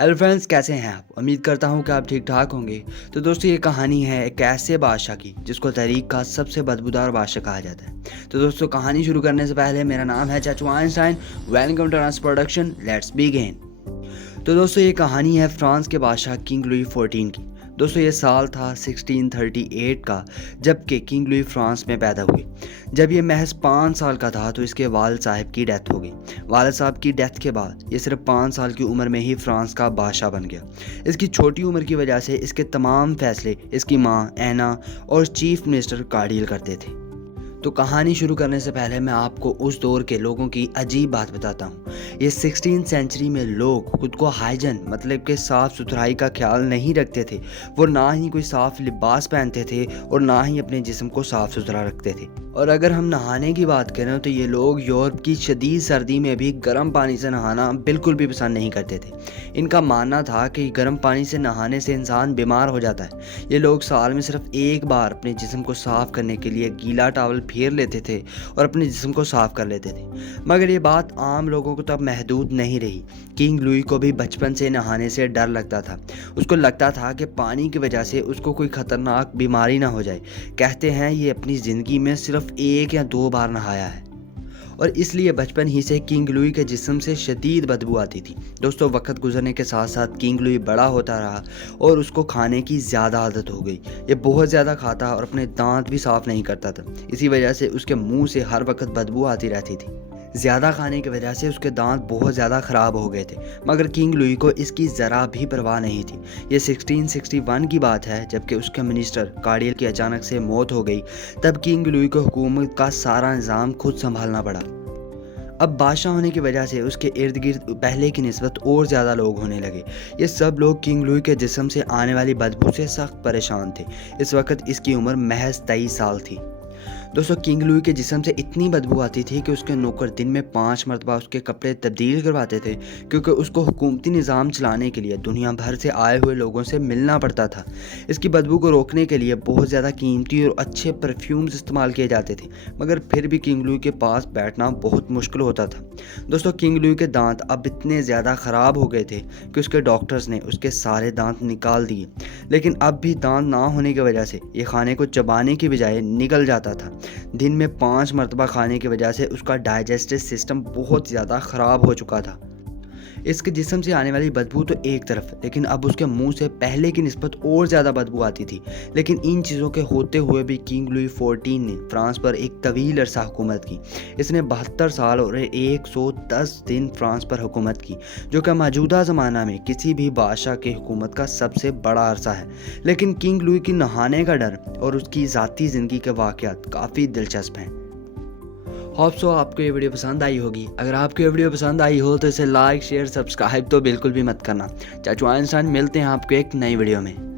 Hello friends, कैसे हैं आप। उम्मीद करता हूं कि आप ठीक ठाक होंगे। तो दोस्तों, ये कहानी है एक ऐसे बादशाह की जिसको तारीख का सबसे बदबूदार बादशाह कहा जाता है। तो दोस्तों, कहानी शुरू करने से पहले मेरा नाम है चाचू Einstein. Welcome to our production, let's begin. तो दोस्तों, ये कहानी है फ्रांस के बादशाह किंग लुई 14 की। दोस्तों, ये साल था 1638 का, जबकि किंग लुई फ्रांस में पैदा हुए। जब ये महज 5 साल का था तो इसके वालिद साहब की डेथ हो गई। वालिद साहब की डेथ के बाद ये सिर्फ 5 साल की उम्र में ही फ्रांस का बादशाह बन गया। इसकी छोटी उम्र की वजह से इसके तमाम फैसले इसकी माँ एना और चीफ मिनिस्टर कार्डियल करते थे। तो कहानी शुरू करने से पहले मैं आपको उस दौर के लोगों की अजीब बात बताता हूँ। ये 16th सेंचुरी में लोग खुद को हाइजन मतलब कि साफ़ सुथराई का ख्याल नहीं रखते थे। वो ना ही कोई साफ़ लिबास पहनते थे और ना ही अपने जिस्म को साफ़ सुथरा रखते थे। और अगर हम नहाने की बात करें तो ये लोग यूरोप की शदीद सर्दी में भी गर्म पानी से नहाना बिल्कुल भी पसंद नहीं करते थे। इनका मानना था कि गर्म पानी से नहाने से इंसान बीमार हो जाता है। ये लोग साल में सिर्फ एक बार अपने जिस्म को साफ़ करने के लिए गीला टॉवल फेर लेते थे और अपने जिस्म को साफ़ कर लेते थे। मगर ये बात आम लोगों को तब महदूद नहीं रही। किंग लुई को भी बचपन से नहाने से डर लगता था। उसको लगता था कि पानी की वजह से उसको कोई ख़तरनाक बीमारी ना हो जाए। कहते हैं ये अपनी ज़िंदगी में सिर्फ 1 या 2 बार नहाया है और इसलिए बचपन ही से किंग लुई के जिस्म से शदीद बदबू आती थी। दोस्तों, वक्त गुजरने के साथ साथ किंग लुई बड़ा होता रहा और उसको खाने की ज़्यादा आदत हो गई। ये बहुत ज़्यादा खाता और अपने दांत भी साफ़ नहीं करता था। इसी वजह से उसके मुंह से हर वक्त बदबू आती रहती थी। ज़्यादा खाने की वजह से उसके दांत बहुत ज़्यादा ख़राब हो गए थे, मगर किंग लुई को इसकी ज़रा भी परवाह नहीं थी। ये 1661 की बात है, जबकि उसके मिनिस्टर कार्डियल की अचानक से मौत हो गई। तब किंग लुई को हुकूमत का सारा निज़ाम खुद संभालना पड़ा। अब बादशाह होने की वजह से उसके इर्द गिर्द पहले की निस्बत और ज़्यादा लोग होने लगे। ये सब लोग किंग लुई के जिस्म से आने वाली बदबू से सख्त परेशान थे। इस वक्त इसकी उम्र महज 23 साल थी। दोस्तों, किंग लुई के जिस्म से इतनी बदबू आती थी कि उसके नौकर दिन में 5 मरतबा उसके कपड़े तब्दील करवाते थे, क्योंकि उसको हुकूमती निज़ाम चलाने के लिए दुनिया भर से आए हुए लोगों से मिलना पड़ता था। इसकी बदबू को रोकने के लिए बहुत ज़्यादा कीमती और अच्छे परफ्यूम्स इस्तेमाल किए जाते थे, मगर फिर भी किंग लुई के पास बैठना बहुत मुश्किल होता था। दोस्तों, किंग लुई के दांत अब इतने ज़्यादा ख़राब हो गए थे कि उसके डॉक्टर्स ने उसके सारे दांत निकाल दिए, लेकिन अब भी दांत ना होने की वजह से ये खाने को चबाने की बजाय निगल जाता था। दिन में 5 मरतबा खाने की वजह से उसका डाइजेस्टिव सिस्टम बहुत ज़्यादा ख़राब हो चुका था। इसके जिस्म से आने वाली बदबू तो एक तरफ, लेकिन अब उसके मुंह से पहले की निस्बत और ज़्यादा बदबू आती थी। लेकिन इन चीज़ों के होते हुए भी किंग लुई 14 ने फ्रांस पर एक तवील अरसा हुकूमत की। इसने 72 साल और 110 दिन फ्रांस पर हुकूमत की, जो कि मौजूदा ज़माना में किसी भी बादशाह की हुकूमत का सबसे बड़ा अरसा है। लेकिन किंग लुई की नहाने का डर और उसकी ज़ाती ज़िंदगी के वाक़यात काफ़ी दिलचस्प हैं। होप सो आपको ये वीडियो पसंद आई होगी। अगर आपको ये वीडियो पसंद आई हो तो इसे लाइक शेयर सब्सक्राइब तो बिल्कुल भी मत करना। चाचू आइंस्टाइन, मिलते हैं आपको एक नई वीडियो में।